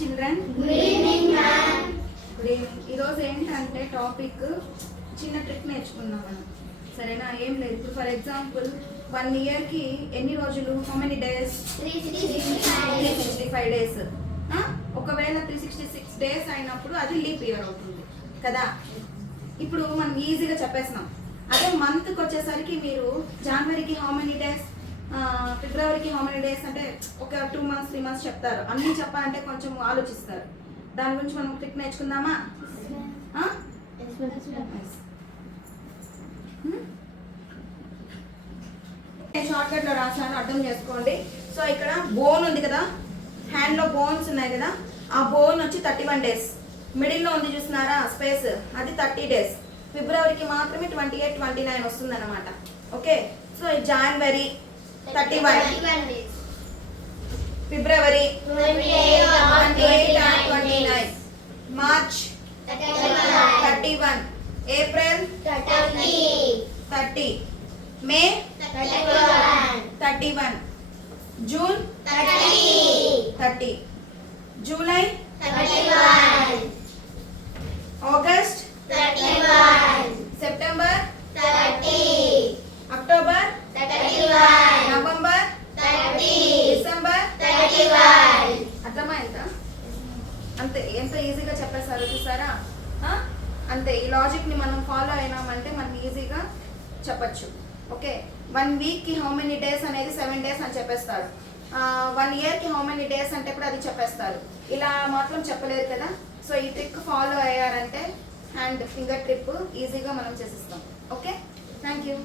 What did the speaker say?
Children. Good evening ma'am. Good evening. ఈరోజు ఏంటంటే topic చిన్న ట్రిక్ నేర్చుకున్నాం మనం, సరేనా? ఏం లేదు, ఇప్పుడు ఫర్ ఎగ్జాంపుల్ 1 yearకి ఎన్ని రోజులు, హౌ మెనీ డేస్? 365 డేస్. ఒకవేళ 366 డేస్ అయినప్పుడు అది లీప్ ఇయర్ అవుతుంది కదా. ఇప్పుడు మనం ఈజీగా చెప్పేస్తున్నాం. అదే మంత్కి వచ్చేసరికి మీరు జనవరికి హౌ మెనీ డేస్, ఫిబ్రవరికి హౌ మెనీ డేస్ అంటే ఒక 2 months 3 months చెప్తారు. అన్నీ చెప్పాలంటే కొంచెం ఆలోచిస్తారు. దాని గురించి మనం ట్రిక్ నేర్చుకుందామా? నేను షార్ట్ కట్ లో రాసాను, అర్థం చేసుకోండి. సో ఇక్కడ బోన్ ఉంది కదా, హ్యాండ్ లో బోన్స్ ఉన్నాయి కదా, ఆ బోన్ వచ్చి 31 డేస్. మిడిల్ లో ఉంది చూస్తున్నారా స్పేస్, అది 30 డేస్. ఫిబ్రవరికి మాత్రమే 28 29 వస్తుంది అనమాట. Okay, so January 31, February 28 and 29, March 31, April 30, May 31, June 30, July 31, August 31, September 30, October 31, November 30, December 31. అర్థమైందా? అంతే, ఎంత ఈజీగా చెప్పేశారు చూసారా? అంతే. ఈ లాజిక్ ని మనం ఫాలో అయినామంటే మనం ఈజీగా చెప్పచ్చు. ఓకే, 1 weekకి హౌ మెనీ డేస్ అనేది 7 days అని చెప్పేస్తారు. 1 yearకి హౌ మెనీ డేస్ అంటే కూడా అది చెప్పేస్తారు. ఇలా మాత్రం చెప్పలేరు కదా. సో ఈ ట్రిక్ ఫాలో అయ్యారంటే హ్యాండ్ ఫింగర్ ట్రిప్ ఈజీగా మనం చేసిస్తాం. Okay, thank you.